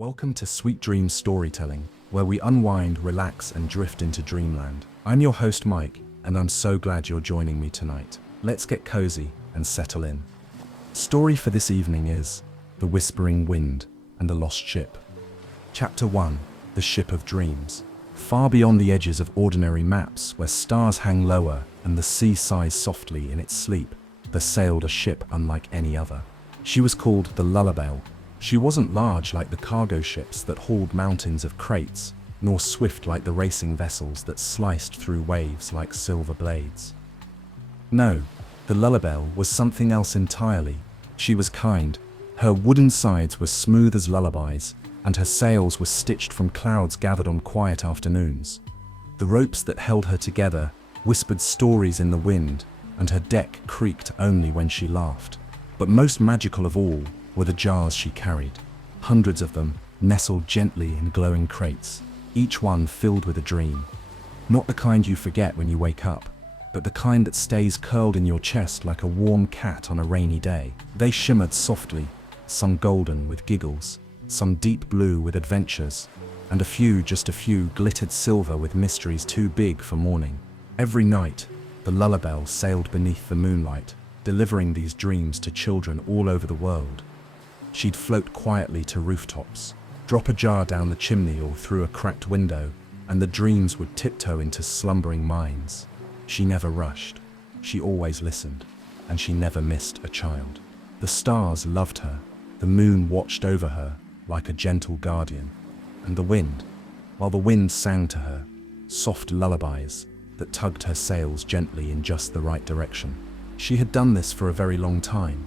Welcome to Sweet Dreams Storytelling, where we unwind, relax, and drift into dreamland. I'm your host, Mike, and I'm so glad you're joining me tonight. Let's get cozy and settle in. Story for this evening is The Whispering Wind and the Lost Ship. Chapter 1, The Ship of Dreams. Far beyond the edges of ordinary maps, where stars hang lower and the sea sighs softly in its sleep, there sailed a ship unlike any other. She was called the Lullaby. She wasn't large like the cargo ships that hauled mountains of crates, nor swift like the racing vessels that sliced through waves like silver blades. No, the Lullaby was something else entirely. She was kind. Her wooden sides were smooth as lullabies, and her sails were stitched from clouds gathered on quiet afternoons. The ropes that held her together whispered stories in the wind, and her deck creaked only when she laughed. But most magical of all were the jars she carried. Hundreds of them nestled gently in glowing crates, each one filled with a dream. Not the kind you forget when you wake up, but the kind that stays curled in your chest like a warm cat on a rainy day. They shimmered softly, some golden with giggles, some deep blue with adventures, and just a few, glittered silver with mysteries too big for morning. Every night, the Lullaby sailed beneath the moonlight, delivering these dreams to children all over the world. She'd float quietly to rooftops, drop a jar down the chimney or through a cracked window, and the dreams would tiptoe into slumbering minds. She never rushed, she always listened, and she never missed a child. The stars loved her, the moon watched over her like a gentle guardian, and the wind sang to her, soft lullabies that tugged her sails gently in just the right direction. She had done this for a very long time,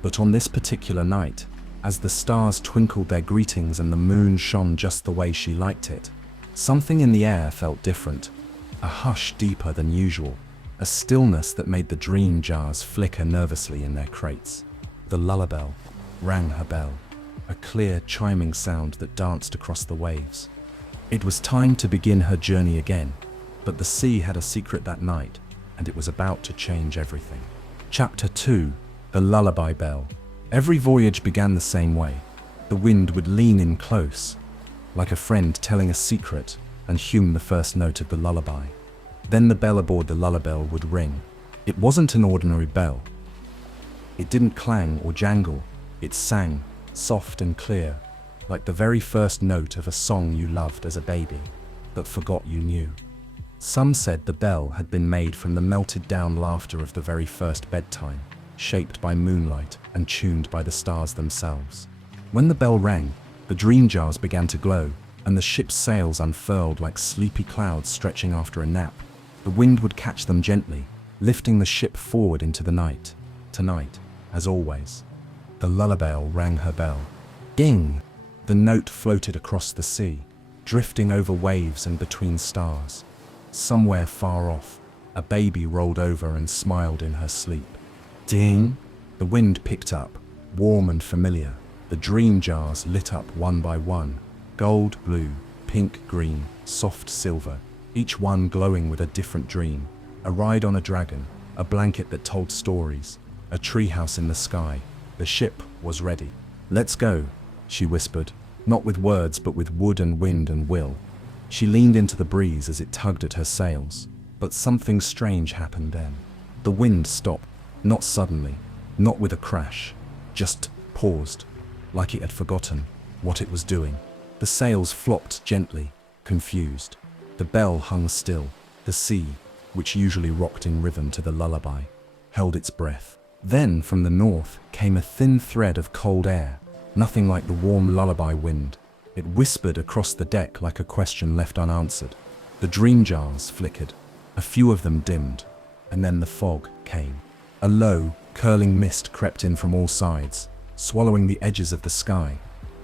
but on this particular night, as the stars twinkled their greetings and the moon shone just the way she liked it, something in the air felt different, a hush deeper than usual, a stillness that made the dream jars flicker nervously in their crates. The Lullaby rang her bell, a clear, chiming sound that danced across the waves. It was time to begin her journey again, but the sea had a secret that night, and it was about to change everything. Chapter 2, The Lullaby Bell. Every voyage began the same way. The wind would lean in close, like a friend telling a secret, and hum the first note of the lullaby. Then the bell aboard the Lullaby would ring. It wasn't an ordinary bell. It didn't clang or jangle. It sang, soft and clear, like the very first note of a song you loved as a baby, but forgot you knew. Some said the bell had been made from the melted down laughter of the very first bedtime, shaped by moonlight and tuned by the stars themselves. When the bell rang, the dream jars began to glow, and the ship's sails unfurled like sleepy clouds stretching after a nap. The wind would catch them gently, lifting the ship forward into the night. Tonight, as always, the Lullaby rang her bell. Ding! The note floated across the sea, drifting over waves and between stars. Somewhere far off, a baby rolled over and smiled in her sleep. Ding! The wind picked up, warm and familiar. The dream jars lit up one by one, gold, blue, pink, green, soft silver, each one glowing with a different dream. A ride on a dragon, a blanket that told stories, a treehouse in the sky. The ship was ready. "Let's go," she whispered, not with words but with wood and wind and will. She leaned into the breeze as it tugged at her sails, but something strange happened then. The wind stopped, not suddenly, not with a crash, just paused, like it had forgotten what it was doing. The sails flopped gently, confused. The bell hung still. The sea, which usually rocked in rhythm to the lullaby, held its breath. Then from the north came a thin thread of cold air, nothing like the warm lullaby wind. It whispered across the deck like a question left unanswered. The dream jars flickered. A few of them dimmed, and then the fog came. A low, curling mist crept in from all sides, swallowing the edges of the sky.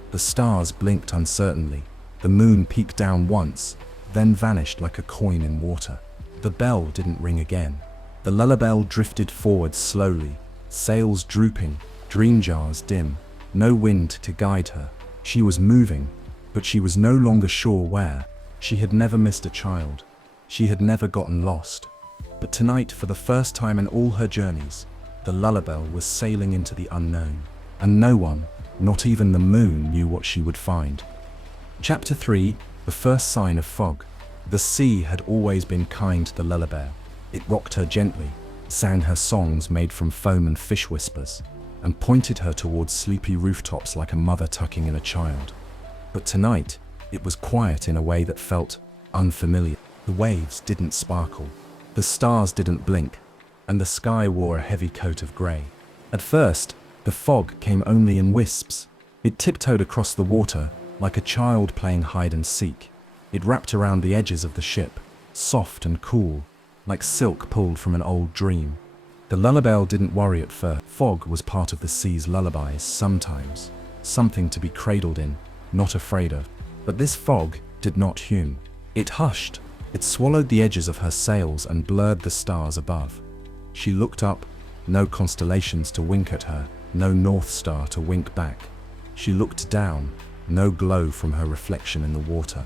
The stars blinked uncertainly. The moon peeked down once, then vanished like a coin in water. The bell didn't ring again. The Lullaby drifted forward slowly, sails drooping, dream jars dim, no wind to guide her. She was moving, but she was no longer sure where. She had never missed a child. She had never gotten lost. But tonight, for the first time in all her journeys, the Lullaby was sailing into the unknown. And no one, not even the moon, knew what she would find. Chapter 3. The first sign of fog. The sea had always been kind to the lullaby. It rocked her gently, sang her songs made from foam and fish whispers, and pointed her towards sleepy rooftops like a mother tucking in a child. But tonight, it was quiet in a way that felt unfamiliar. The waves didn't sparkle, the stars didn't blink, and the sky wore a heavy coat of grey. At first, the fog came only in wisps. It tiptoed across the water like a child playing hide and seek. It wrapped around the edges of the ship, soft and cool, like silk pulled from an old dream. The lullaby didn't worry at first. Fog was part of the sea's lullabies sometimes, something to be cradled in, not afraid of. But this fog did not hum. It hushed. It swallowed the edges of her sails and blurred the stars above. She looked up, no constellations to wink at her, no North Star to wink back. She looked down, no glow from her reflection in the water.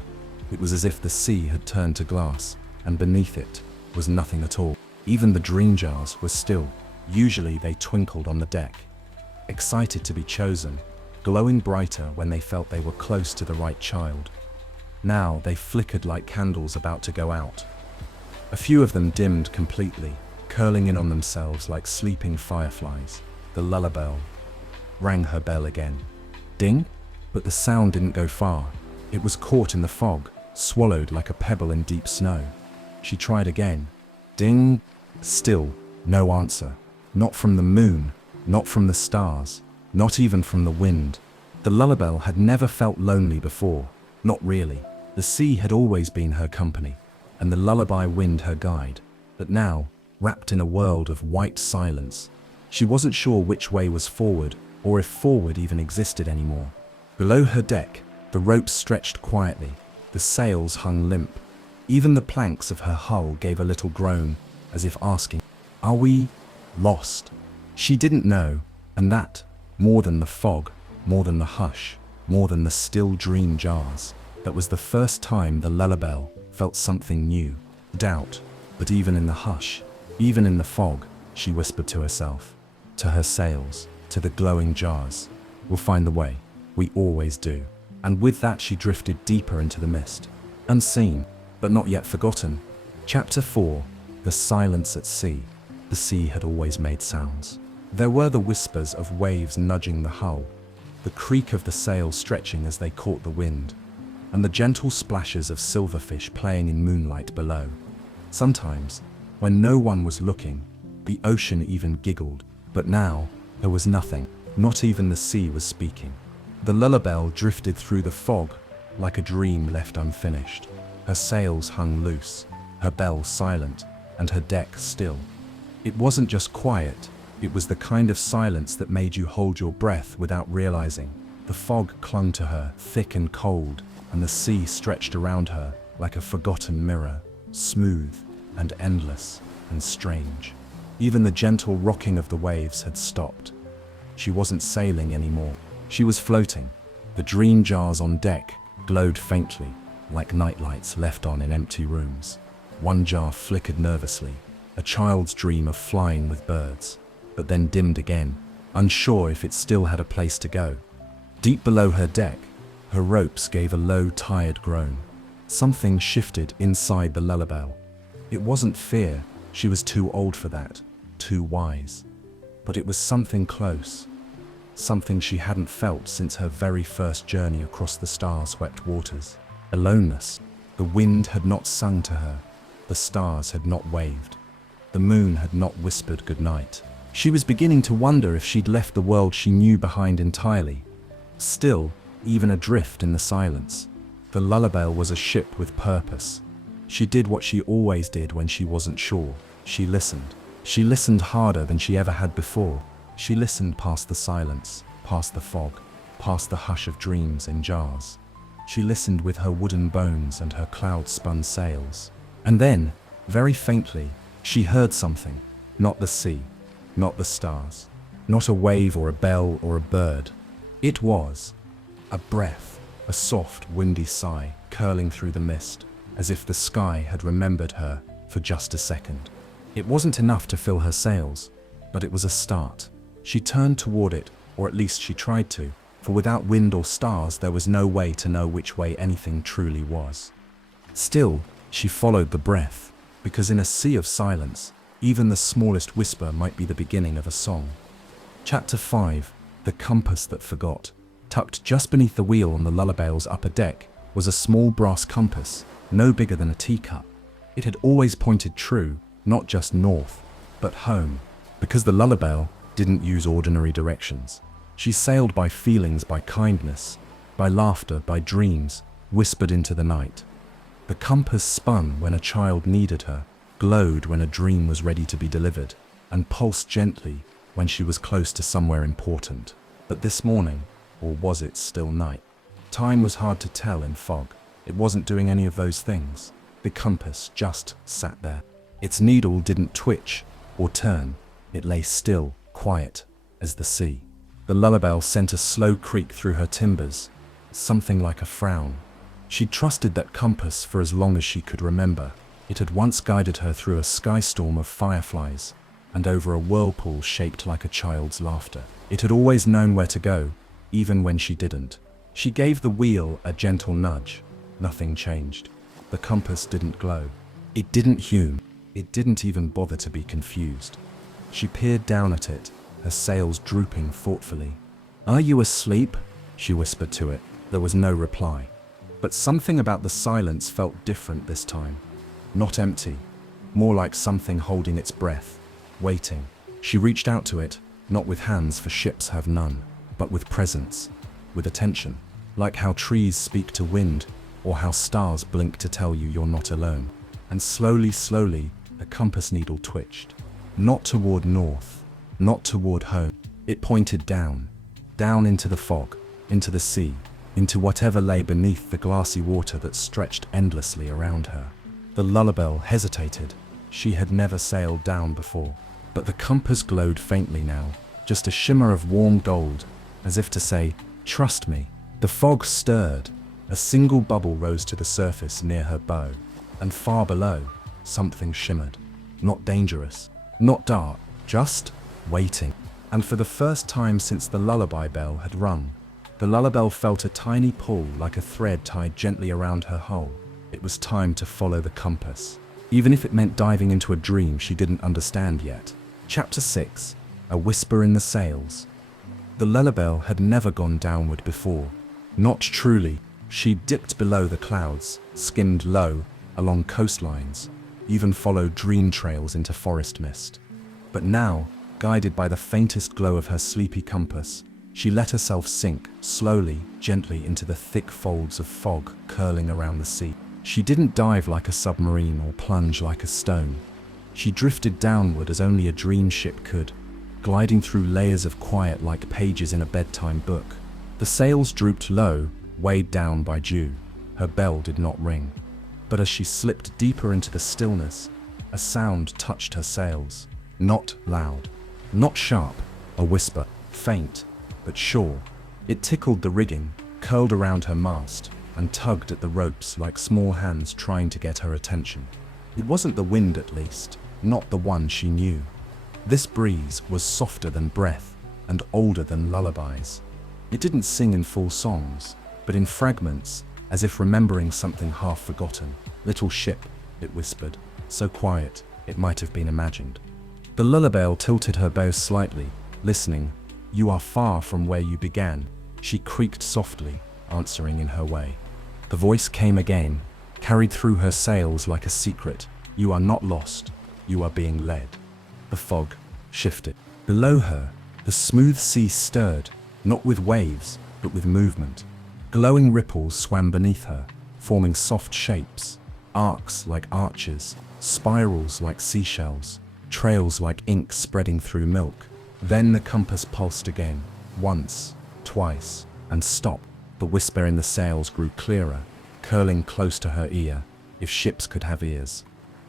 It was as if the sea had turned to glass, and beneath it was nothing at all. Even the dream jars were still. Usually they twinkled on the deck, excited to be chosen, glowing brighter when they felt they were close to the right child. Now they flickered like candles about to go out. A few of them dimmed completely, curling in on themselves like sleeping fireflies. The lullaby rang her bell again. Ding! But the sound didn't go far. It was caught in the fog, swallowed like a pebble in deep snow. She tried again. Ding! Still, no answer. Not from the moon, not from the stars, not even from the wind. The lullaby had never felt lonely before. Not really. The sea had always been her company, and the lullaby wind her guide. But now, wrapped in a world of white silence, she wasn't sure which way was forward, or if forward even existed anymore. Below her deck, the ropes stretched quietly, the sails hung limp. Even the planks of her hull gave a little groan, as if asking, "Are we lost?" She didn't know, and that, more than the fog, more than the hush, more than the still dream jars, that was the first time the lullaby felt something new. Doubt. But even in the hush, even in the fog, she whispered to herself, to her sails, to the glowing jars, "We'll find the way. We always do." And with that she drifted deeper into the mist, unseen, but not yet forgotten. Chapter 4. The silence at sea. The sea had always made sounds. There were the whispers of waves nudging the hull, the creak of the sails stretching as they caught the wind, and the gentle splashes of silverfish playing in moonlight below. Sometimes, when no one was looking, the ocean even giggled. But now, there was nothing. Not even the sea was speaking. The lullaby drifted through the fog like a dream left unfinished. Her sails hung loose, her bell silent, and her deck still. It wasn't just quiet, it was the kind of silence that made you hold your breath without realizing. The fog clung to her, thick and cold, and the sea stretched around her like a forgotten mirror, smooth and endless and strange. Even the gentle rocking of the waves had stopped. She wasn't sailing anymore. She was floating. The dream jars on deck glowed faintly, like nightlights left on in empty rooms. One jar flickered nervously, a child's dream of flying with birds, but then dimmed again, unsure if it still had a place to go. Deep below her deck, her ropes gave a low, tired groan. Something shifted inside the lullaby. It wasn't fear, she was too old for that, too wise. But it was something close. Something she hadn't felt since her very first journey across the star-swept waters. Aloneness. The wind had not sung to her. The stars had not waved. The moon had not whispered goodnight. She was beginning to wonder if she'd left the world she knew behind entirely. Still, even adrift in the silence, the lullaby was a ship with purpose. She did what she always did when she wasn't sure. She listened. She listened harder than she ever had before. She listened past the silence, past the fog, past the hush of dreams in jars. She listened with her wooden bones and her cloud-spun sails. And then, very faintly, she heard something. Not the sea, not the stars, not a wave or a bell or a bird. It was a breath, a soft, windy sigh curling through the mist, as if the sky had remembered her for just a second. It wasn't enough to fill her sails, but it was a start. She turned toward it, or at least she tried to, for without wind or stars there was no way to know which way anything truly was. Still, she followed the breath, because in a sea of silence, even the smallest whisper might be the beginning of a song. Chapter 5. The Compass That Forgot. Tucked just beneath the wheel on the Lullabale's upper deck was a small brass compass, no bigger than a teacup. It had always pointed true, not just north, but home, because the Lullabale didn't use ordinary directions. She sailed by feelings, by kindness, by laughter, by dreams, whispered into the night. The compass spun when a child needed her, glowed when a dream was ready to be delivered, and pulsed gently when she was close to somewhere important. But this morning, or was it still night? Time was hard to tell in fog. It wasn't doing any of those things. The compass just sat there. Its needle didn't twitch or turn. It lay still, quiet as the sea. The Lullabale sent a slow creak through her timbers, something like a frown. She'd trusted that compass for as long as she could remember. It had once guided her through a skystorm of fireflies and over a whirlpool shaped like a child's laughter. It had always known where to go, even when she didn't. She gave the wheel a gentle nudge. Nothing changed. The compass didn't glow. It didn't hum. It didn't even bother to be confused. She peered down at it, her sails drooping thoughtfully. "Are you asleep?" she whispered to it. There was no reply. But something about the silence felt different this time. Not empty, more like something holding its breath, waiting. She reached out to it, not with hands, for ships have none, but with presence, with attention, like how trees speak to wind, or how stars blink to tell you you're not alone. And slowly, slowly, the compass needle twitched. Not toward north, not toward home. It pointed down, down into the fog, into the sea, into whatever lay beneath the glassy water that stretched endlessly around her. The Lullabale hesitated. She had never sailed down before. But the compass glowed faintly now, just a shimmer of warm gold, as if to say, "Trust me." The fog stirred. A single bubble rose to the surface near her bow, and far below, something shimmered. Not dangerous, not dark, just waiting. And for the first time since the lullaby bell had rung, the Lullabale felt a tiny pull like a thread tied gently around her hull. It was time to follow the compass, even if it meant diving into a dream she didn't understand yet. Chapter 6. A Whisper in the Sails. The Lullabale had never gone downward before. Not truly. She dipped below the clouds, skimmed low along coastlines, even followed dream trails into forest mist. But now, guided by the faintest glow of her sleepy compass, she let herself sink slowly, gently into the thick folds of fog curling around the sea. She didn't dive like a submarine or plunge like a stone. She drifted downward as only a dream ship could, gliding through layers of quiet like pages in a bedtime book. The sails drooped low, weighed down by dew. Her bell did not ring. But as she slipped deeper into the stillness, a sound touched her sails. Not loud, not sharp, a whisper, faint, but sure. It tickled the rigging, curled around her mast, and tugged at the ropes like small hands trying to get her attention. It wasn't the wind, at least, not the one she knew. This breeze was softer than breath and older than lullabies. It didn't sing in full songs, but in fragments, as if remembering something half forgotten. "Little ship," it whispered, so quiet it might have been imagined. The Lullabale tilted her bow slightly, listening. "You are far from where you began," she creaked softly, answering in her way. The voice came again, carried through her sails like a secret. "You are not lost, you are being led." The fog shifted. Below her, the smooth sea stirred, not with waves, but with movement. Glowing ripples swam beneath her, forming soft shapes, arcs like arches, spirals like seashells, trails like ink spreading through milk. Then the compass pulsed again, once, twice, and stopped. The whisper in the sails grew clearer, curling close to her ear, if ships could have ears.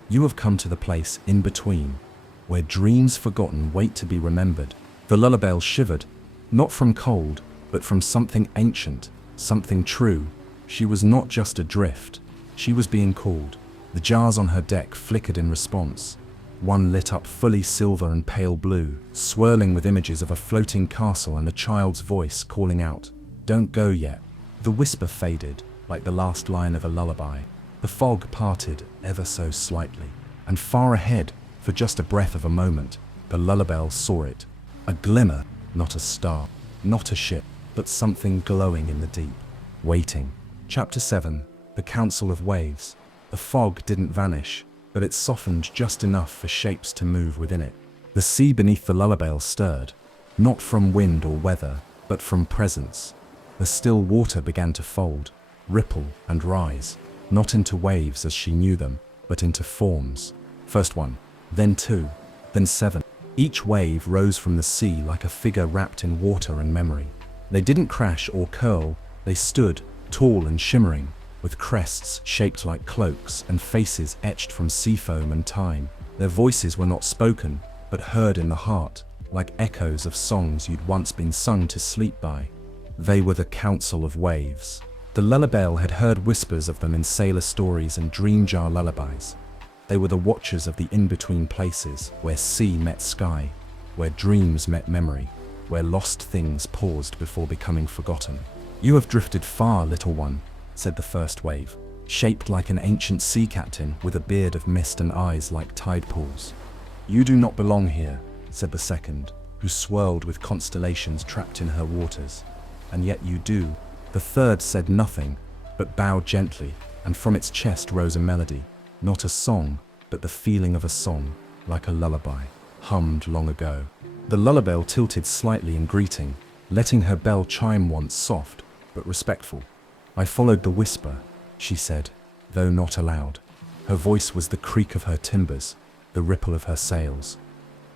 "You have come to the place in between, where dreams forgotten wait to be remembered." The Lullabale shivered, not from cold, but from something ancient, something true. She was not just adrift, she was being called. The jars on her deck flickered in response. One lit up fully silver and pale blue, swirling with images of a floating castle and a child's voice calling out, Don't go yet. The whisper faded, like the last line of a lullaby. The fog parted ever so slightly, and far ahead, for just a breath of a moment, the lullaby saw it. A glimmer, not a star, not a ship, but something glowing in the deep, waiting. Chapter 7. The Council of Waves. The fog didn't vanish, but it softened just enough for shapes to move within it. The sea beneath the lullaby stirred, not from wind or weather, but from presence. The still water began to fold, ripple and rise, not into waves as she knew them, but into forms. First one, then two, then seven. Each wave rose from the sea like a figure wrapped in water and memory. They didn't crash or curl, they stood, tall and shimmering, with crests shaped like cloaks and faces etched from sea foam and time. Their voices were not spoken, but heard in the heart, like echoes of songs you'd once been sung to sleep by. They were the Council of Waves. The lullaby had heard whispers of them in sailor stories and dream jar lullabies. They were the watchers of the in-between places, where sea met sky, where dreams met memory, where lost things paused before becoming forgotten. "You have drifted far, little one," said the first wave, shaped like an ancient sea captain with a beard of mist and eyes like tide pools. "You do not belong here," said the second, who swirled with constellations trapped in her waters. "And yet you do." The third said nothing, but bowed gently, and from its chest rose a melody, not a song, but the feeling of a song, like a lullaby, hummed long ago. The lullaby tilted slightly in greeting, letting her bell chime once soft, but respectful. "I followed the whisper," she said, though not aloud. Her voice was the creak of her timbers, the ripple of her sails.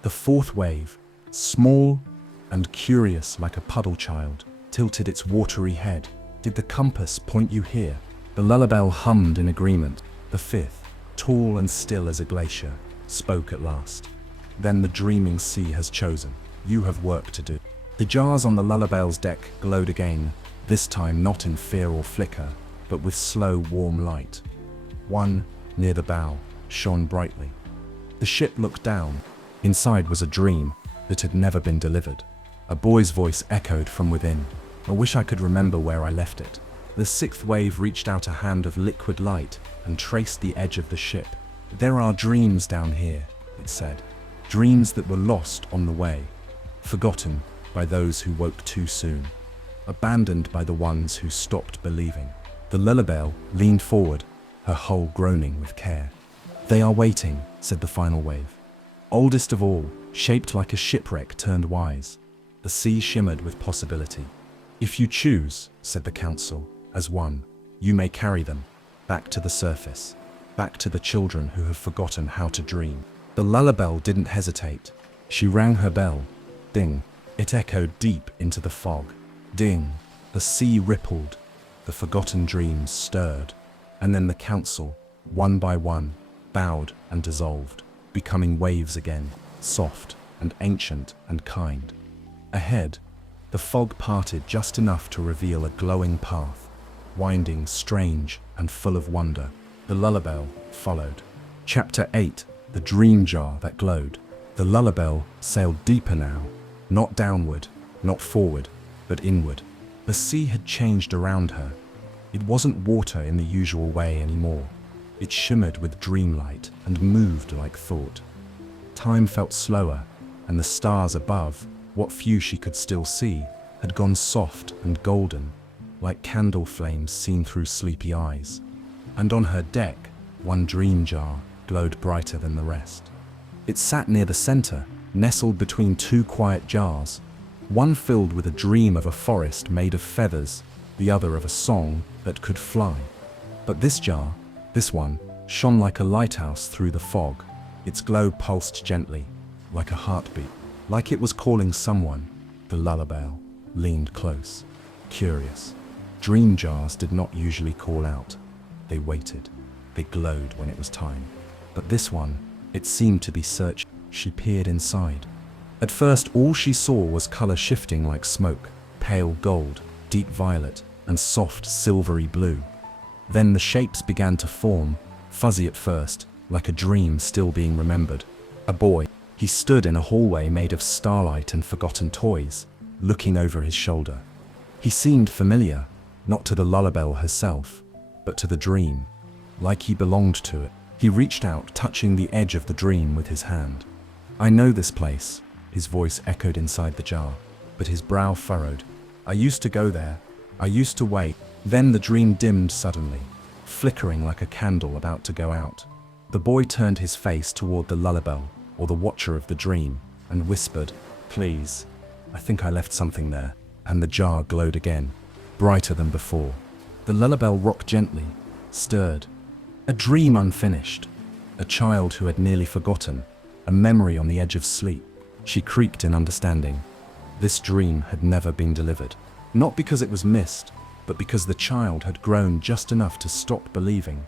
The fourth wave, small and curious like a puddle child, tilted its watery head. "Did the compass point you here?" The lullaby hummed in agreement. The fifth, tall and still as a glacier, spoke at last. "Then the dreaming sea has chosen. You have work to do." The jars on the lullaby's deck glowed again, this time not in fear or flicker, but with slow, warm light. One, near the bow, shone brightly. The ship looked down. Inside was a dream that had never been delivered. A boy's voice echoed from within. "I wish I could remember where I left it." The sixth wave reached out a hand of liquid light and traced the edge of the ship. "There are dreams down here," it said. "Dreams that were lost on the way, forgotten by those who woke too soon, abandoned by the ones who stopped believing." The lullaby leaned forward, her hull groaning with care. "They are waiting," said the final wave. Oldest of all, shaped like a shipwreck turned wise. The sea shimmered with possibility. "If you choose," said the council, as one, "you may carry them back to the surface, back to the children who have forgotten how to dream." The lullaby didn't hesitate. She rang her bell. Ding. It echoed deep into the fog. Ding. The sea rippled. The forgotten dreams stirred. And then the council, one by one, bowed and dissolved, becoming waves again, soft and ancient and kind. Ahead, the fog parted just enough to reveal a glowing path, winding, strange, and full of wonder. The lullaby followed. Chapter 8. The Dream Jar That Glowed. The lullaby sailed deeper now, not downward, not forward, but inward. The sea had changed around her. It wasn't water in the usual way anymore. It shimmered with dreamlight and moved like thought. Time felt slower, and the stars above, what few she could still see, had gone soft and golden, like candle flames seen through sleepy eyes. And on her deck, one dream jar glowed brighter than the rest. It sat near the center, nestled between two quiet jars, one filled with a dream of a forest made of feathers, the other of a song that could fly. But this jar, this one, shone like a lighthouse through the fog. Its glow pulsed gently, like a heartbeat, like it was calling someone. The lullaby leaned close, curious. Dream jars did not usually call out. They waited. They glowed when it was time. But this one, it seemed to be searching. She peered inside. At first, all she saw was color shifting like smoke, pale gold, deep violet, and soft silvery blue. Then the shapes began to form, fuzzy at first, like a dream still being remembered. A boy. He stood in a hallway made of starlight and forgotten toys, looking over his shoulder. He seemed familiar, not to the lullaby herself, but to the dream, like he belonged to it. He reached out, touching the edge of the dream with his hand. "I know this place," his voice echoed inside the jar, but his brow furrowed. "I used to go there. I used to wait." Then the dream dimmed suddenly, flickering like a candle about to go out. The boy turned his face toward the lullaby, or the watcher of the dream, and whispered, "Please, I think I left something there." And the jar glowed again, brighter than before. The lullaby rocked gently, stirred. A dream unfinished, a child who had nearly forgotten, a memory on the edge of sleep. She creaked in understanding. This dream had never been delivered, not because it was missed, but because the child had grown just enough to stop believing.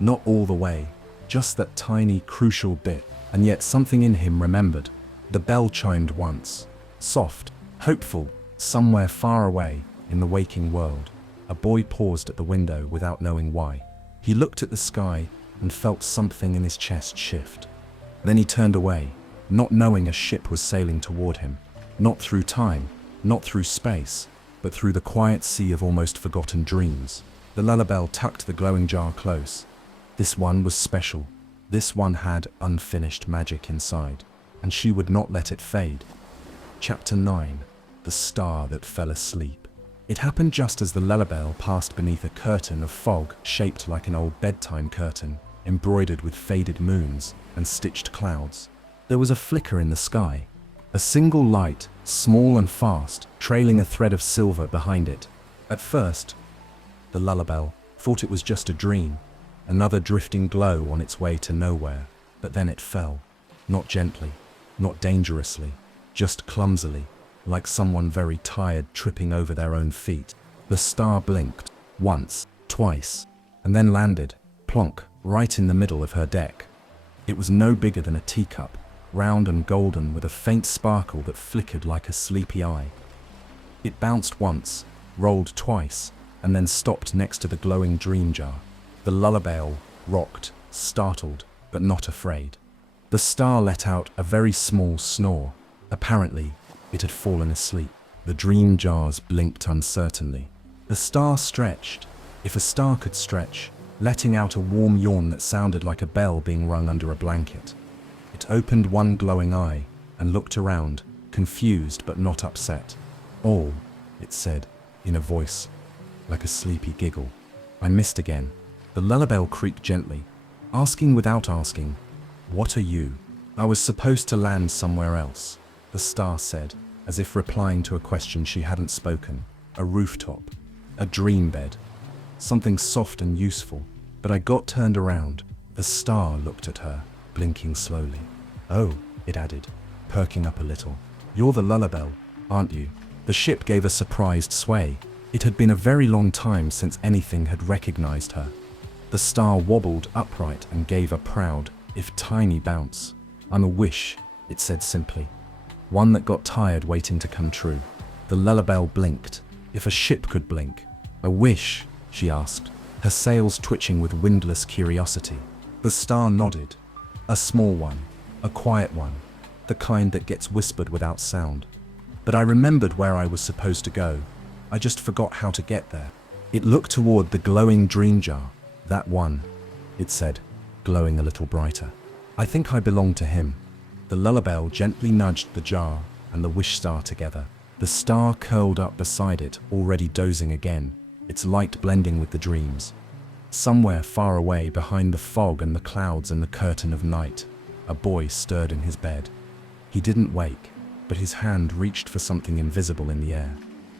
Not all the way, just that tiny, crucial bit, and yet something in him remembered. The bell chimed once, soft, hopeful, somewhere far away in the waking world. A boy paused at the window without knowing why. He looked at the sky and felt something in his chest shift. Then he turned away, not knowing a ship was sailing toward him. Not through time, not through space, but through the quiet sea of almost forgotten dreams. The lullaby tucked the glowing jar close. This one was special. This one had unfinished magic inside, and she would not let it fade. Chapter 9. The Star That Fell Asleep. It happened just as the lullaby passed beneath a curtain of fog shaped like an old bedtime curtain, embroidered with faded moons and stitched clouds. There was a flicker in the sky, a single light, small and fast, trailing a thread of silver behind it. At first, the lullaby thought it was just a dream, another drifting glow on its way to nowhere. But then it fell, not gently, not dangerously, just clumsily, like someone very tired tripping over their own feet. The star blinked, once, twice, and then landed, plonk, right in the middle of her deck. It was no bigger than a teacup, round and golden with a faint sparkle that flickered like a sleepy eye. It bounced once, rolled twice, and then stopped next to the glowing dream jar. The lullaby rocked, startled, but not afraid. The star let out a very small snore. Apparently, it had fallen asleep. The dream jars blinked uncertainly. The star stretched, if a star could stretch, letting out a warm yawn that sounded like a bell being rung under a blanket. It opened one glowing eye and looked around, confused but not upset. "Oh," it said, in a voice like a sleepy giggle. "I missed again." The lullaby creaked gently, asking without asking, "What are you?" "I was supposed to land somewhere else," the star said, as if replying to a question she hadn't spoken. "A rooftop, a dream bed, something soft and useful. But I got turned around." The star looked at her, blinking slowly. "Oh," it added, perking up a little. "You're the lullaby, aren't you?" The ship gave a surprised sway. It had been a very long time since anything had recognized her. The star wobbled upright and gave a proud, if tiny, bounce. "I'm a wish," it said simply. "One that got tired waiting to come true." The lullaby blinked, if a ship could blink. "A wish?" she asked, her sails twitching with windless curiosity. The star nodded. "A small one, a quiet one, the kind that gets whispered without sound. But I remembered where I was supposed to go. I just forgot how to get there." It looked toward the glowing dream jar. "That one," it said, glowing a little brighter. "I think I belong to him." The lullaby gently nudged the jar and the wish star together. The star curled up beside it, already dozing again, its light blending with the dreams. Somewhere far away behind the fog and the clouds and the curtain of night, a boy stirred in his bed. He didn't wake, but his hand reached for something invisible in the air,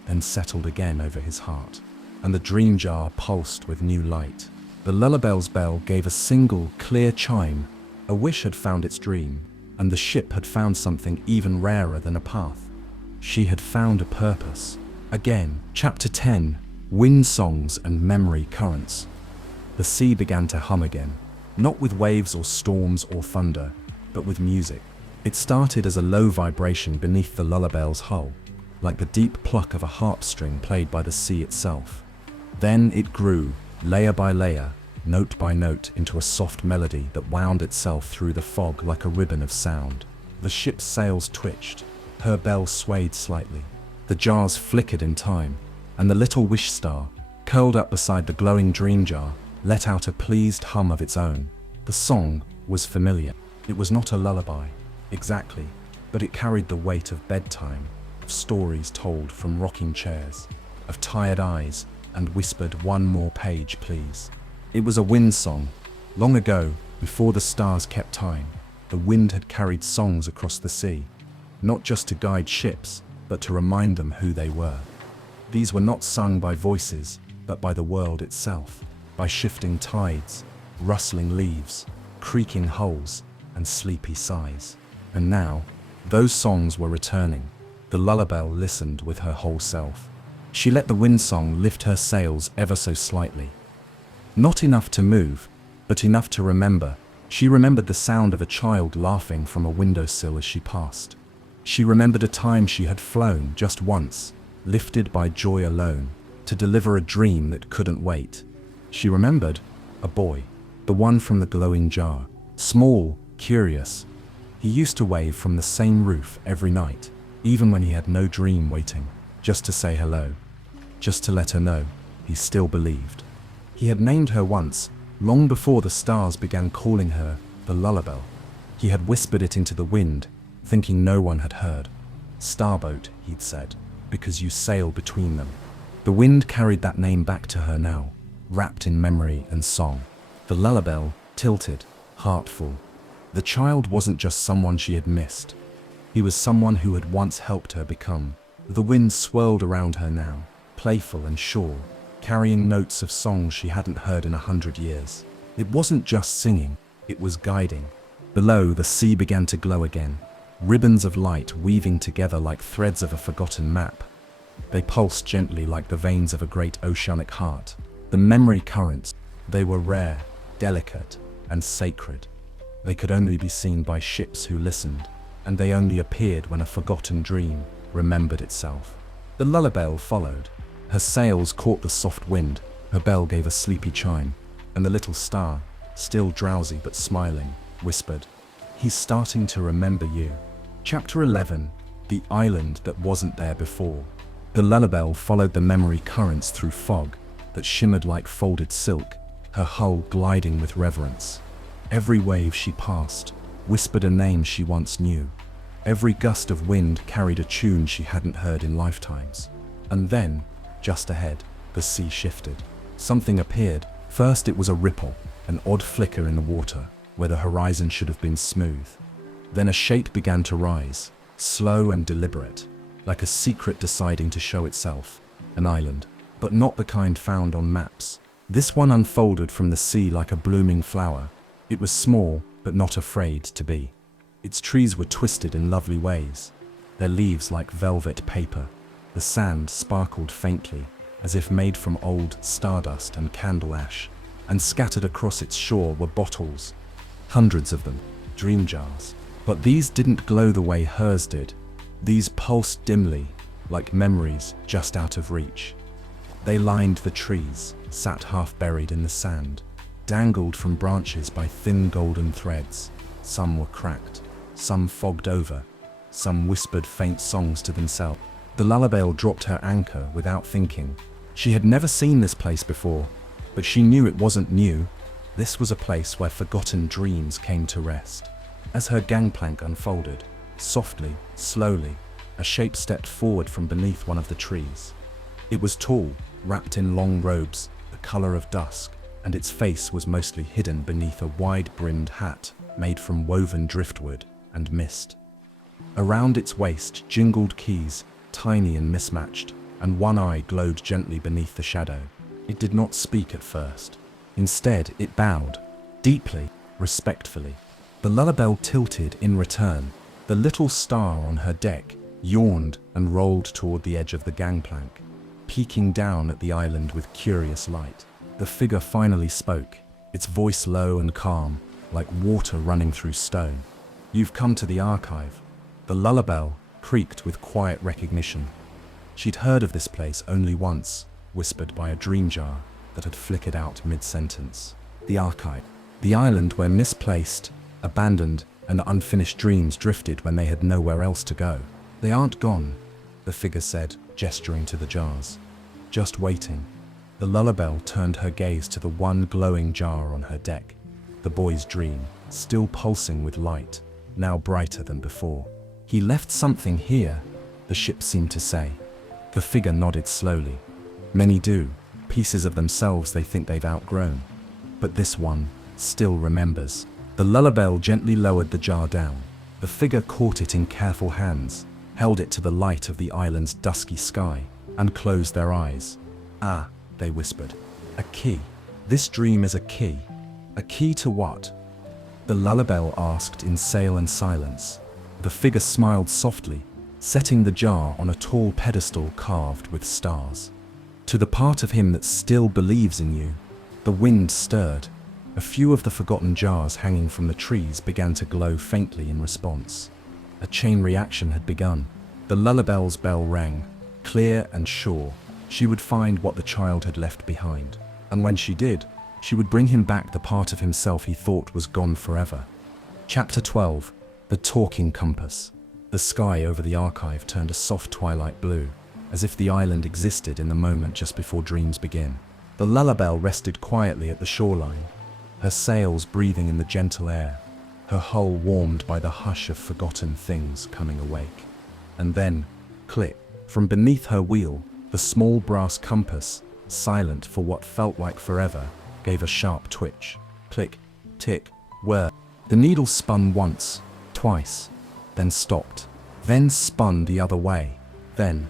then settled again over his heart, and the dream jar pulsed with new light. The lullaby's bell gave a single, clear chime. A wish had found its dream, and the ship had found something even rarer than a path. She had found a purpose. Again, Chapter 10, Wind Songs and Memory Currents. The sea began to hum again, not with waves or storms or thunder, but with music. It started as a low vibration beneath the lullaby's hull, like the deep pluck of a harp string played by the sea itself. Then it grew, layer by layer, note by note, into a soft melody that wound itself through the fog like a ribbon of sound. The ship's sails twitched, her bell swayed slightly. The jars flickered in time, and the little wish star, curled up beside the glowing dream jar, let out a pleased hum of its own. The song was familiar. It was not a lullaby, exactly, but it carried the weight of bedtime, of stories told from rocking chairs, of tired eyes, and whispered, "One more page, please." It was a wind song. Long ago, before the stars kept time, the wind had carried songs across the sea, not just to guide ships, but to remind them who they were. These were not sung by voices, but by the world itself, by shifting tides, rustling leaves, creaking hulls, and sleepy sighs. And now, those songs were returning. The lullaby listened with her whole self. She let the wind song lift her sails ever so slightly. Not enough to move, but enough to remember. She remembered the sound of a child laughing from a windowsill as she passed. She remembered a time she had flown just once, lifted by joy alone, to deliver a dream that couldn't wait. She remembered a boy, the one from the glowing jar, small, curious. He used to wave from the same roof every night, even when he had no dream waiting, just to say hello, just to let her know he still believed. He had named her once, long before the stars began calling her the lullaby. He had whispered it into the wind, thinking no one had heard. "Starboat," he'd said, "because you sail between them." The wind carried that name back to her now, wrapped in memory and song. The lullaby tilted, heartful. The child wasn't just someone she had missed. He was someone who had once helped her become. The wind swirled around her now, playful and sure, carrying notes of songs she hadn't heard in 100 years. It wasn't just singing, it was guiding. Below, the sea began to glow again, ribbons of light weaving together like threads of a forgotten map. They pulsed gently like the veins of a great oceanic heart. The memory currents, they were rare, delicate, and sacred. They could only be seen by ships who listened, and they only appeared when a forgotten dream remembered itself. The lullaby followed. Her sails caught the soft wind, her bell gave a sleepy chime, and the little star, still drowsy but smiling, whispered, "He's starting to remember you." Chapter 11. The Island That Wasn't There Before. The lullaby followed the memory currents through fog that shimmered like folded silk, her hull gliding with reverence. Every wave she passed whispered a name she once knew. Every gust of wind carried a tune she hadn't heard in lifetimes. And then, just ahead, the sea shifted. Something appeared. First it was a ripple, an odd flicker in the water, where the horizon should have been smooth. Then a shape began to rise, slow and deliberate, like a secret deciding to show itself. An island, but not the kind found on maps. This one unfolded from the sea like a blooming flower. It was small, but not afraid to be. Its trees were twisted in lovely ways, their leaves like velvet paper. The sand sparkled faintly, as if made from old stardust and candle ash, and scattered across its shore were bottles, hundreds of them, dream jars. But these didn't glow the way hers did. These pulsed dimly, like memories just out of reach. They lined the trees, sat half buried in the sand, dangled from branches by thin golden threads. Some were cracked, some fogged over, some whispered faint songs to themselves. The lullaby dropped her anchor without thinking. She had never seen this place before, but she knew it wasn't new. This was a place where forgotten dreams came to rest. As her gangplank unfolded, softly, slowly, a shape stepped forward from beneath one of the trees. It was tall, wrapped in long robes, the color of dusk, and its face was mostly hidden beneath a wide-brimmed hat made from woven driftwood and mist. Around its waist jingled keys, tiny and mismatched, and one eye glowed gently beneath the shadow. It did not speak at first. Instead, it bowed, deeply, respectfully. The lullaby tilted in return. The little star on her deck yawned and rolled toward the edge of the gangplank, peeking down at the island with curious light. The figure finally spoke, its voice low and calm, like water running through stone. "You've come to the archive." The lullaby creaked with quiet recognition. She'd heard of this place only once, whispered by a dream jar that had flickered out mid-sentence. The archive. The island where misplaced, abandoned, and unfinished dreams drifted when they had nowhere else to go. "They aren't gone," the figure said, gesturing to the jars. just waiting. The lullaby turned her gaze to the one glowing jar on her deck. The boy's dream, still pulsing with light, now brighter than before. He left something here, the ship seemed to say. The figure nodded slowly. Many do, pieces of themselves they think they've outgrown. But this one still remembers. The lullaby gently lowered the jar down. The figure caught it in careful hands, held it to the light of the island's dusky sky, and closed their eyes. "Ah," they whispered. "A key. This dream is a key." "A key to what?" the lullaby asked in sail and silence. The figure smiled softly, setting the jar on a tall pedestal carved with stars. "To the part of him that still believes in you." The wind stirred. A few of the forgotten jars hanging from the trees began to glow faintly in response. A chain reaction had begun. The lullabyl's bell rang, clear and sure. She would find what the child had left behind. And when she did, she would bring him back the part of himself he thought was gone forever. Chapter 12. The Talking Compass. The sky over the archive turned a soft twilight blue, as if the island existed in the moment just before dreams begin. The lullaby rested quietly at the shoreline, her sails breathing in the gentle air, her hull warmed by the hush of forgotten things coming awake. And then, click, from beneath her wheel, the small brass compass, silent for what felt like forever, gave a sharp twitch. Click, tick, whir. The needle spun once, twice, then stopped, then spun the other way. Then,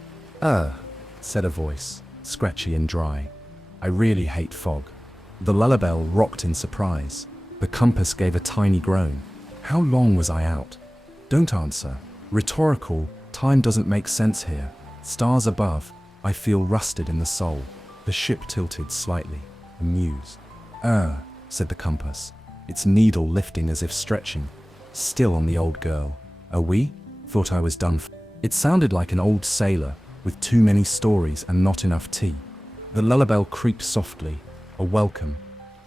said a voice, scratchy and dry. "I really hate fog." The lullaby rocked in surprise. The compass gave a tiny groan. "How long was I out?" "Don't answer." Rhetorical, time doesn't make sense here. Stars above, I feel rusted in the soul. The ship tilted slightly, amused. Said the compass, its needle lifting as if stretching. Still on the old girl. "Are we?" Thought I was done. It sounded like an old sailor, with too many stories and not enough tea. The lullaby creaked softly, a welcome.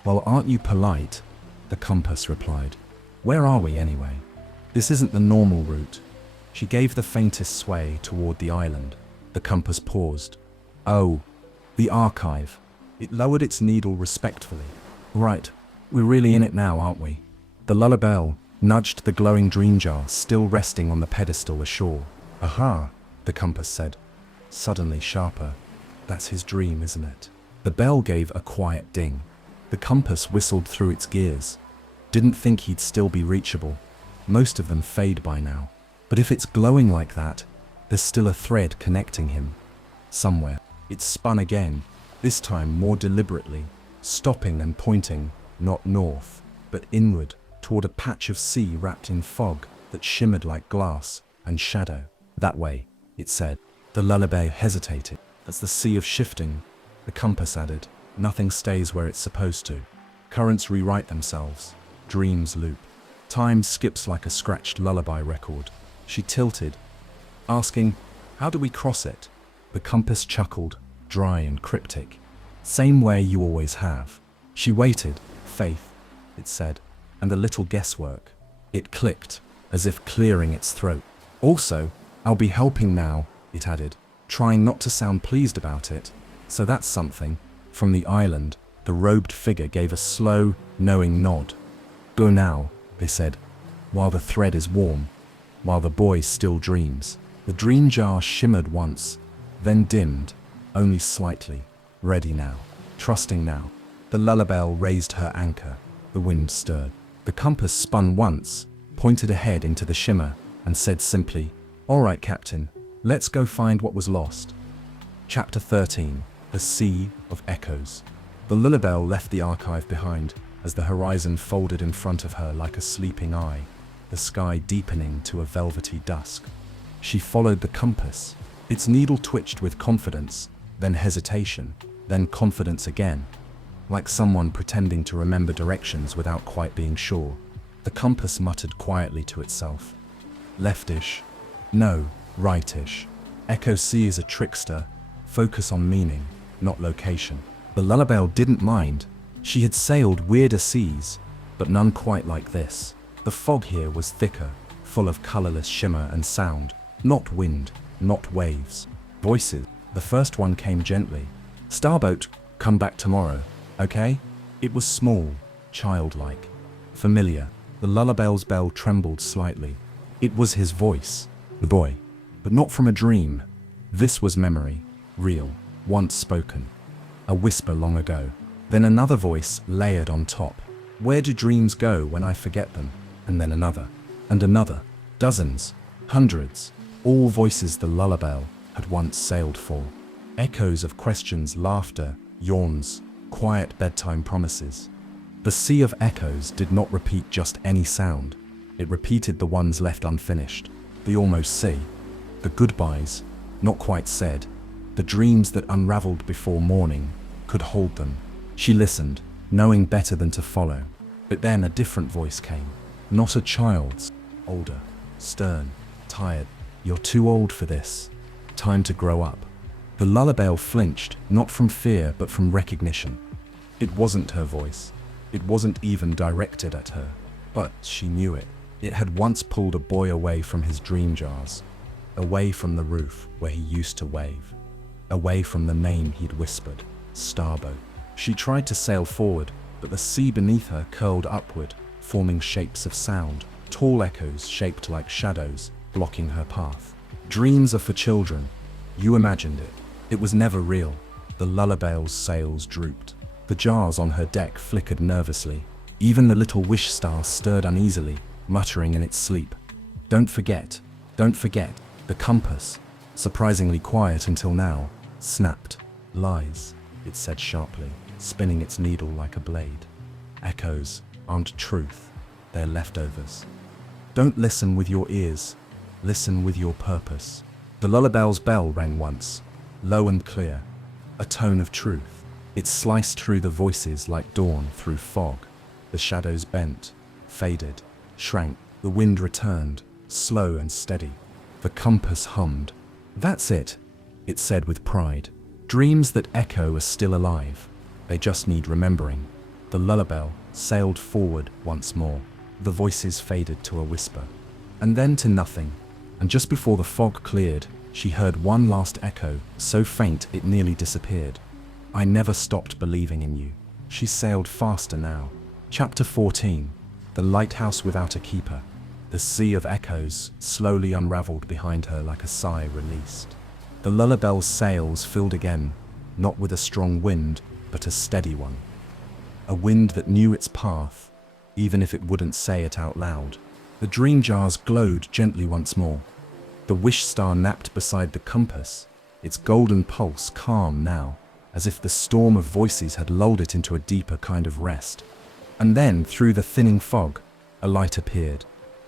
"Well, aren't you polite?" the compass replied. "Where are we anyway? This isn't the normal route." She gave the faintest sway toward the island. The compass paused. "Oh, the archive." It lowered its needle respectfully. "Right, we're really in it now, aren't we?" The lullaby nudged the glowing dream jar still resting on the pedestal ashore. "Aha," the compass said, suddenly sharper. "That's his dream, isn't it?" The bell gave a quiet ding. The compass whistled through its gears. Didn't think he'd still be reachable. Most of them fade by now. But if it's glowing like that, there's still a thread connecting him. Somewhere. It spun again, this time more deliberately, stopping and pointing, not north, but inward, toward a patch of sea wrapped in fog that shimmered like glass and shadow. "That way," it said. The lullaby hesitated. "That's the sea of shifting," the compass added. "Nothing stays where it's supposed to. Currents rewrite themselves. Dreams loop. Time skips like a scratched lullaby record." She tilted, asking, "How do we cross it?" The compass chuckled, dry and cryptic. "Same way you always have." She waited. "Faith," it said, and a little guesswork. It clicked, as if clearing its throat. "Also, I'll be helping now," it added, trying not to sound pleased about it. "So that's something." From the island, the robed figure gave a slow, knowing nod. "Go now," they said, "while the thread is warm, while the boy still dreams." The dream jar shimmered once, then dimmed, only slightly. Ready now, trusting now. The lullaby raised her anchor. The wind stirred. The compass spun once, pointed ahead into the shimmer, and said simply, "All right, Captain, let's go find what was lost." Chapter 13. The Sea of Echoes. The lullaby left the archive behind as the horizon folded in front of her like a sleeping eye, the sky deepening to a velvety dusk. She followed the compass. Its needle twitched with confidence, then hesitation, then confidence again, like someone pretending to remember directions without quite being sure. The compass muttered quietly to itself. "Leftish. No, rightish. Echo Sea is a trickster. Focus on meaning, not location." The lullaby didn't mind. She had sailed weirder seas, but none quite like this. The fog here was thicker, full of colorless shimmer and sound. Not wind, not waves. Voices. The first one came gently, Starboat, come back tomorrow, okay? It was small, childlike, familiar. The lullabelle's bell trembled slightly. It was his voice, the boy, but not from a dream. This was memory, real, once spoken. A whisper long ago. Then another voice layered on top. Where do dreams go when I forget them? And then another, and another. Dozens, hundreds, all voices the lullaby had once sailed for. Echoes of questions, laughter, yawns, quiet bedtime promises. The sea of echoes did not repeat just any sound. It repeated the ones left unfinished, the almost say, the goodbyes, not quite said, the dreams that unraveled before morning could hold them. She listened, knowing better than to follow. But then a different voice came, not a child's, older, stern, tired. You're too old for this. Time to grow up. The lullaby flinched, not from fear but from recognition. It wasn't her voice. It wasn't even directed at her. But she knew it. It had once pulled a boy away from his dream jars, away from the roof where he used to wave, away from the name he'd whispered, Starboat. She tried to sail forward, but the sea beneath her curled upward, forming shapes of sound, tall echoes shaped like shadows, blocking her path. Dreams are for children. You imagined it. It was never real. The lullabelle's sails drooped. The jars on her deck flickered nervously. Even the little wish star stirred uneasily, muttering in its sleep. Don't forget. The compass, surprisingly quiet until now, snapped. Lies, it said sharply, spinning its needle like a blade. Echoes aren't truth, they're leftovers. Don't listen with your ears, listen with your purpose. The lullabelle's bell rang once, low and clear, a tone of truth. It sliced through the voices like dawn through fog. The shadows bent, faded, shrank. The wind returned, slow and steady. The compass hummed. That's it, it said with pride. Dreams that echo are still alive. They just need remembering. The lullaby sailed forward once more. The voices faded to a whisper, and then to nothing. And just before the fog cleared, she heard one last echo, so faint it nearly disappeared. I never stopped believing in you. She sailed faster now. Chapter 14. The lighthouse without a keeper. The sea of echoes slowly unraveled behind her like a sigh released. The lullabelle's sails filled again, not with a strong wind, but a steady one. A wind that knew its path, even if it wouldn't say it out loud. The dream jars glowed gently once more. The wish star napped beside the compass, its golden pulse calm now, as if the storm of voices had lulled it into a deeper kind of rest. And then, through the thinning fog, a light appeared.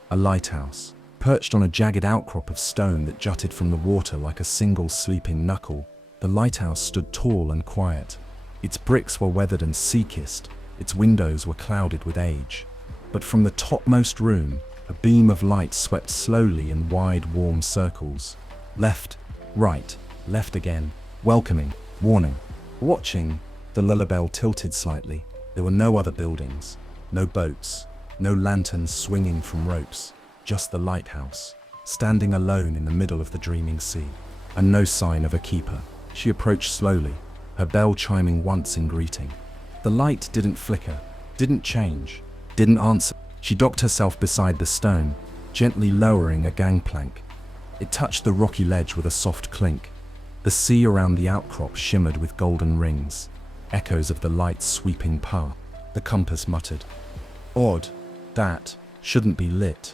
A lighthouse, perched on a jagged outcrop of stone that jutted from the water like a single sleeping knuckle. The lighthouse stood tall and quiet. Its bricks were weathered and sea-kissed, its windows were clouded with age. But from the topmost room, a beam of light swept slowly in wide, warm circles. Left, right, left again, welcoming, warning, watching. The lullaby tilted slightly. There were no other buildings, no boats, no lanterns swinging from ropes, just the lighthouse, standing alone in the middle of the dreaming sea, and no sign of a keeper. She approached slowly, her bell chiming once in greeting. The light didn't flicker, didn't change, didn't answer. She docked herself beside the stone, gently lowering a gangplank. It touched the rocky ledge with a soft clink. The sea around the outcrop shimmered with golden rings, echoes of the light sweeping past. The compass muttered, "Odd. That shouldn't be lit.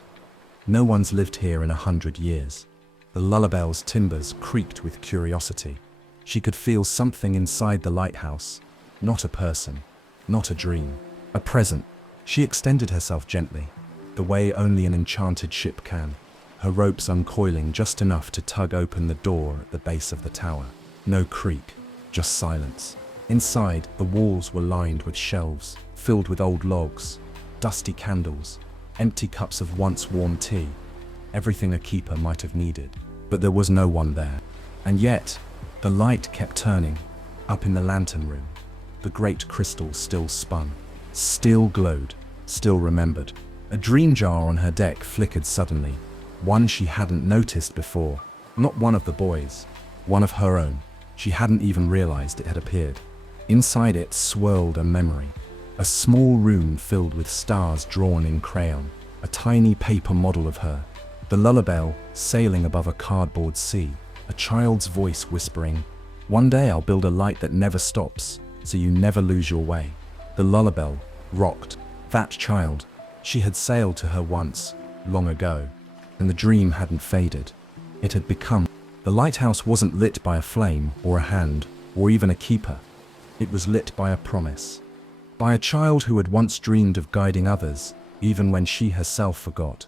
No one's lived here in 100 years." The lullabelle's timbers creaked with curiosity. She could feel something inside the lighthouse. Not a person, not a dream, a present. She extended herself gently, the way only an enchanted ship can, her ropes uncoiling just enough to tug open the door at the base of the tower. No creak, just silence. Inside, the walls were lined with shelves, filled with old logs, dusty candles, empty cups of once warm tea, everything a keeper might have needed. But there was no one there. And yet, the light kept turning. Up in the lantern room, the great crystal still spun, still glowed, still remembered. A dream jar on her deck flickered suddenly, one she hadn't noticed before. Not one of the boys, one of her own. She hadn't even realized it had appeared. Inside it swirled a memory. A small room filled with stars drawn in crayon. A tiny paper model of her. The lullaby sailing above a cardboard sea. A child's voice whispering, "One day I'll build a light that never stops, so you never lose your way." The lullaby rocked. That child, she had sailed to her once, long ago, and the dream hadn't faded. It had become. The lighthouse wasn't lit by a flame or a hand or even a keeper. It was lit by a promise. By a child who had once dreamed of guiding others, even when she herself forgot.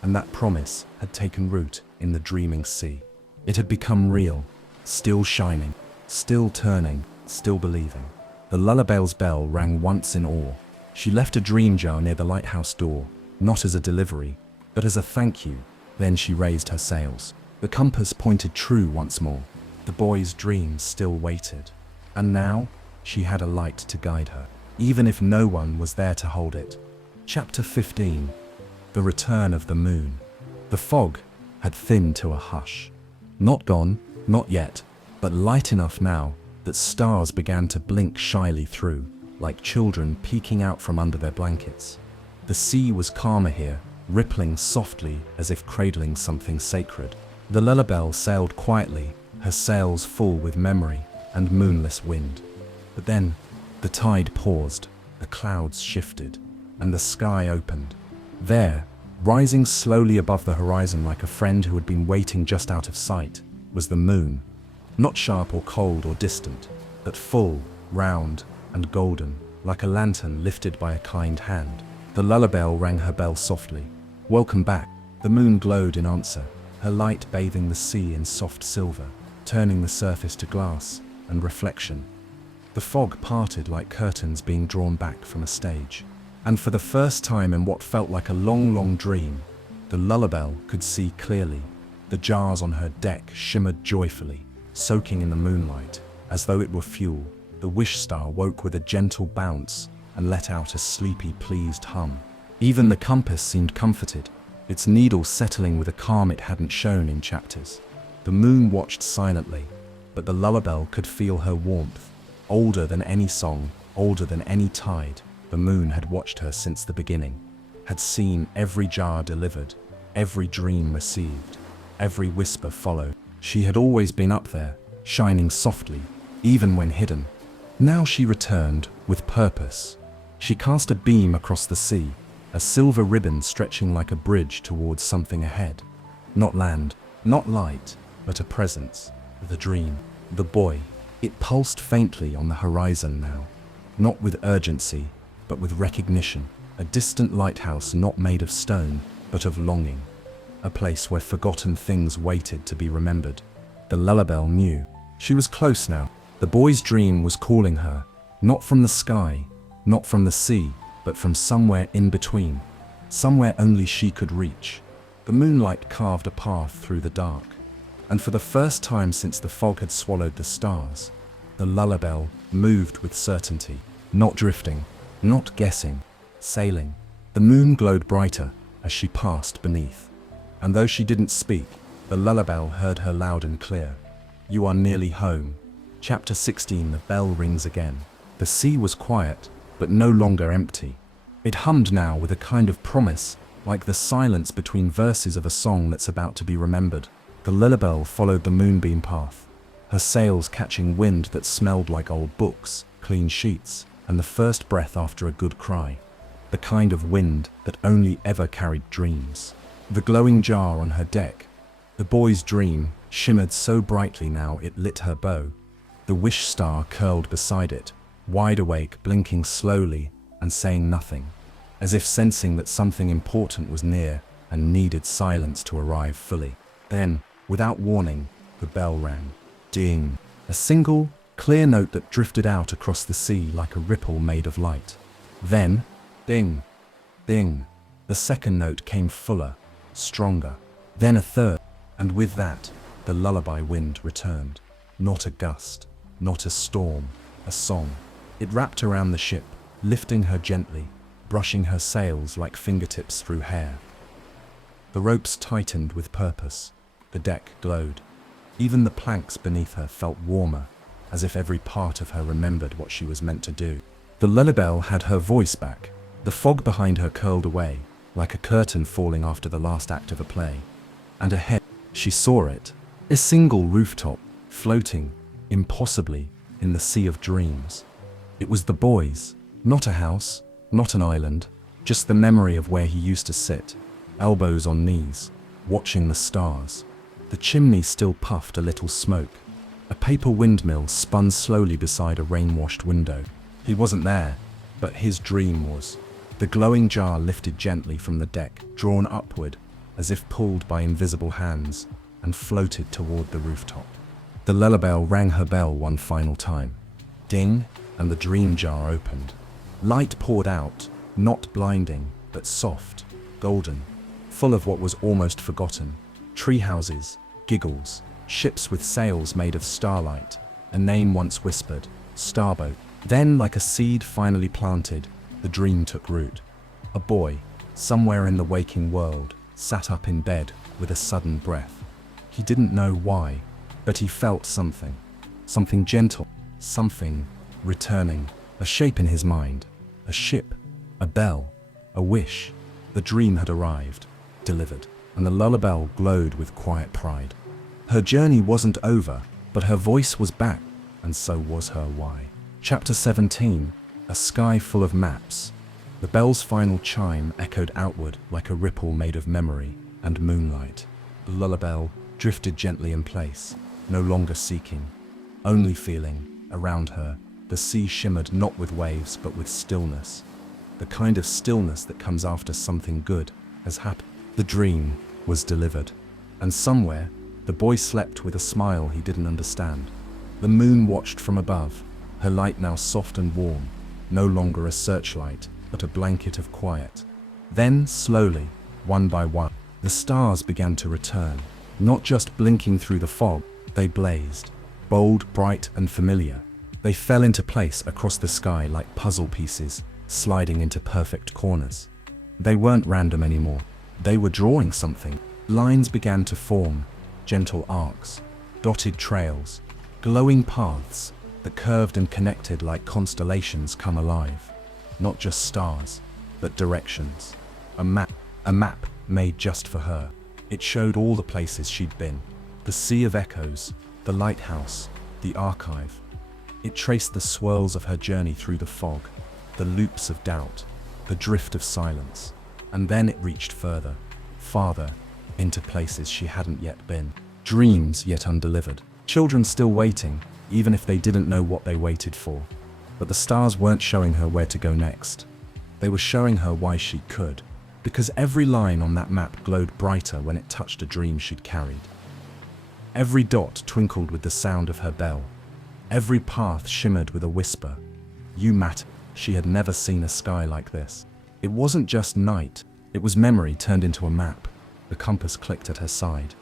And that promise had taken root in the dreaming sea. It had become real, still shining, still turning, still believing. The lullabyl's bell rang once in awe. She left a dream jar near the lighthouse door, not as a delivery, but as a thank you. Then she raised her sails. The compass pointed true once more. The boy's dreams still waited. And now, she had a light to guide her, even if no one was there to hold it. Chapter 15. The Return of the Moon. The fog had thinned to a hush. Not gone, not yet, but light enough now that stars began to blink shyly through, like children peeking out from under their blankets. The sea was calmer here, rippling softly as if cradling something sacred. The lullaby sailed quietly, her sails full with memory and moonless wind. But then, the tide paused, the clouds shifted, and the sky opened. There, rising slowly above the horizon like a friend who had been waiting just out of sight, was the moon. Not sharp or cold or distant, but full, round, and golden, like a lantern lifted by a kind hand. The lullaby rang her bell softly. Welcome back. The moon glowed in answer, her light bathing the sea in soft silver, turning the surface to glass and reflection. The fog parted like curtains being drawn back from a stage. And for the first time in what felt like a long, long dream, the lullaby could see clearly. The jars on her deck shimmered joyfully, soaking in the moonlight, as though it were fuel. The wish star woke with a gentle bounce and let out a sleepy, pleased hum. Even the compass seemed comforted, its needle settling with a calm it hadn't shown in chapters. The moon watched silently, but the lullaby could feel her warmth. Older than any song, older than any tide, the moon had watched her since the beginning, had seen every jar delivered, every dream received, every whisper followed. She had always been up there, shining softly, even when hidden. Now she returned, with purpose. She cast a beam across the sea, a silver ribbon stretching like a bridge towards something ahead. Not land, not light, but a presence, the dream, the boy. It pulsed faintly on the horizon now, not with urgency, but with recognition. A distant lighthouse not made of stone, but of longing. A place where forgotten things waited to be remembered. The lullaby knew. She was close now. The boy's dream was calling her, not from the sky, not from the sea, but from somewhere in between, somewhere only she could reach. The moonlight carved a path through the dark, and for the first time since the fog had swallowed the stars, the lullaby moved with certainty, not drifting, not guessing, sailing. The moon glowed brighter as she passed beneath, and though she didn't speak, the lullaby heard her loud and clear. You are nearly home. Chapter 16. The bell rings again. The sea was quiet, but no longer empty. It hummed now with a kind of promise, like the silence between verses of a song that's about to be remembered. The lullaby followed the moonbeam path, her sails catching wind that smelled like old books, clean sheets, and the first breath after a good cry. The kind of wind that only ever carried dreams. The glowing jar on her deck, the boy's dream, shimmered so brightly now it lit her bow. The wish star curled beside it, wide awake, blinking slowly and saying nothing, as if sensing that something important was near and needed silence to arrive fully. Then, without warning, the bell rang. Ding! A single, clear note that drifted out across the sea like a ripple made of light. Then, ding! Ding! The second note came fuller, stronger. Then a third, and with that, the lullaby wind returned. Not a gust, not a storm, a song. It wrapped around the ship, lifting her gently, brushing her sails like fingertips through hair. The ropes tightened with purpose. The deck glowed. Even the planks beneath her felt warmer, as if every part of her remembered what she was meant to do. The lullaby had her voice back. The fog behind her curled away, like a curtain falling after the last act of a play. And ahead, she saw it, a single rooftop, floating, impossibly, in the sea of dreams. It was the boy's, not a house, not an island, just the memory of where he used to sit, elbows on knees, watching the stars. The chimney still puffed a little smoke. A paper windmill spun slowly beside a rain-washed window. He wasn't there, but his dream was. The glowing jar lifted gently from the deck, drawn upward, as if pulled by invisible hands, and floated toward the rooftop. The lullaby rang her bell one final time. Ding, and the dream jar opened. Light poured out, not blinding, but soft, golden, full of what was almost forgotten. Tree houses, giggles, ships with sails made of starlight, a name once whispered, Starboat. Then, like a seed finally planted, the dream took root. A boy, somewhere in the waking world, sat up in bed with a sudden breath. He didn't know why, but he felt something. Something gentle, something returning, a shape in his mind, a ship, a bell, a wish. The dream had arrived, delivered, and the lullaby glowed with quiet pride. Her journey wasn't over, but her voice was back, and so was her why. Chapter 17, A Sky Full of Maps. The bell's final chime echoed outward like a ripple made of memory and moonlight. The lullaby drifted gently in place, no longer seeking, only feeling. Around her, the sea shimmered not with waves but with stillness, the kind of stillness that comes after something good has happened. The dream was delivered, and somewhere, the boy slept with a smile he didn't understand. The moon watched from above, her light now soft and warm, no longer a searchlight, but a blanket of quiet. Then, slowly, one by one, the stars began to return. Not just blinking through the fog, they blazed. Bold, bright, and familiar. They fell into place across the sky like puzzle pieces, sliding into perfect corners. They weren't random anymore. They were drawing something. Lines began to form, gentle arcs, dotted trails, glowing paths that curved and connected like constellations come alive. Not just stars, but directions. A map made just for her. It showed all the places she'd been. The sea of echoes, the lighthouse, the archive. It traced the swirls of her journey through the fog, the loops of doubt, the drift of silence. And then it reached further, farther, into places she hadn't yet been. Dreams yet undelivered. Children still waiting, even if they didn't know what they waited for. But the stars weren't showing her where to go next. They were showing her why she could, because every line on that map glowed brighter when it touched a dream she'd carried. Every dot twinkled with the sound of her bell. Every path shimmered with a whisper. You matter. She had never seen a sky like this. It wasn't just night, it was memory turned into a map. The compass clicked at her side.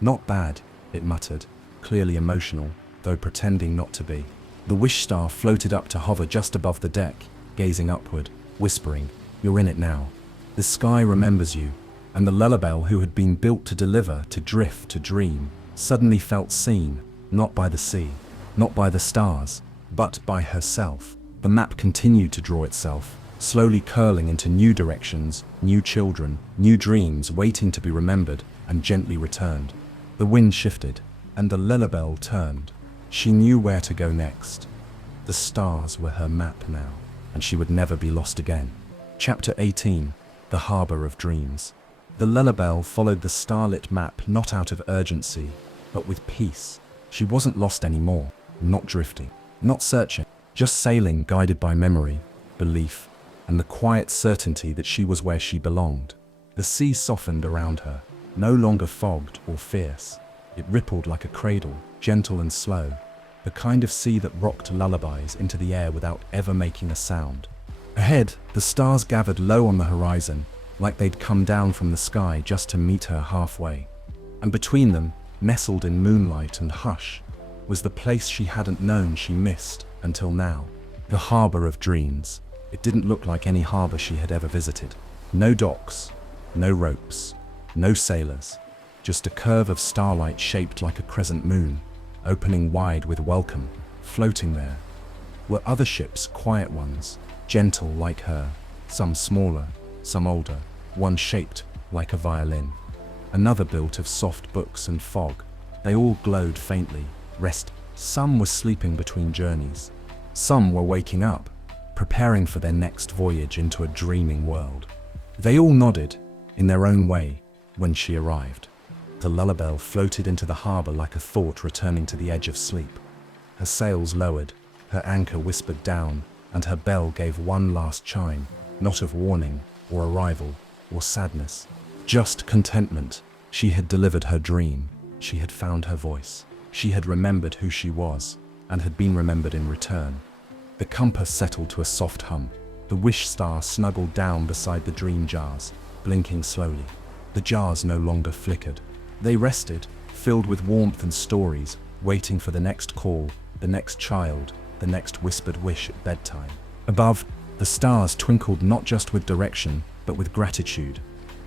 Not bad, it muttered, clearly emotional, though pretending not to be. The wish star floated up to hover just above the deck, gazing upward, whispering, "You're in it now. The sky remembers you." And the lullaby, who had been built to deliver, to drift, to dream, suddenly felt seen, not by the sea, not by the stars, but by herself. The map continued to draw itself, slowly curling into new directions, new children, new dreams waiting to be remembered and gently returned. The wind shifted, and the lullaby turned. She knew where to go next. The stars were her map now, and she would never be lost again. Chapter 18, The Harbor of Dreams. The lullaby followed the starlit map not out of urgency, but with peace. She wasn't lost anymore, not drifting, not searching, just sailing, guided by memory, belief, and the quiet certainty that she was where she belonged. The sea softened around her, no longer fogged or fierce. It rippled like a cradle, gentle and slow, the kind of sea that rocked lullabies into the air without ever making a sound. Ahead, the stars gathered low on the horizon, like they'd come down from the sky just to meet her halfway. And between them, nestled in moonlight and hush, was the place she hadn't known she missed until now. The Harbor of Dreams. It didn't look like any harbor she had ever visited. No docks, no ropes, no sailors, just a curve of starlight shaped like a crescent moon, opening wide with welcome, Floating there were other ships, quiet ones, gentle like her, some smaller, some older, one shaped like a violin, another built of soft books and fog. They all glowed faintly, rest. Some were sleeping between journeys. Some were waking up, preparing for their next voyage into a dreaming world. They all nodded, in their own way, when she arrived. The Lullabelle floated into the harbor like a thought returning to the edge of sleep. Her sails lowered, her anchor whispered down, and her bell gave one last chime, not of warning, or arrival, or sadness. Just contentment. She had delivered her dream. She had found her voice. She had remembered who she was, and had been remembered in return. The compass settled to a soft hum. The wish star snuggled down beside the dream jars, blinking slowly. The jars no longer flickered. They rested, filled with warmth and stories, waiting for the next call, the next child, the next whispered wish at bedtime. Above, the stars twinkled not just with direction, but with gratitude.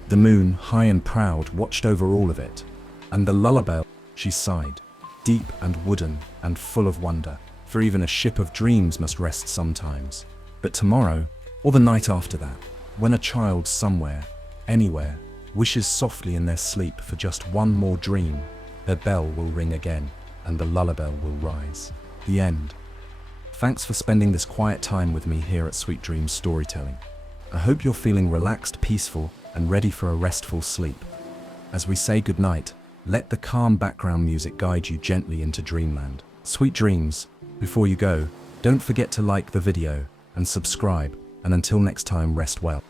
The moon, high and proud, watched over all of it. And the Lullabelle, she sighed, deep and wooden and full of wonder, for even a ship of dreams must rest sometimes. But tomorrow, or the night after that, when a child somewhere, anywhere, wishes softly in their sleep for just one more dream, their bell will ring again, and the Lullabelle will rise. The end. Thanks for spending this quiet time with me here at Sweet Dreams Storytelling. I hope you're feeling relaxed, peaceful, and ready for a restful sleep. As we say goodnight, let the calm background music guide you gently into dreamland. Sweet dreams. Before you go, don't forget to like the video and subscribe, and until next time, rest well.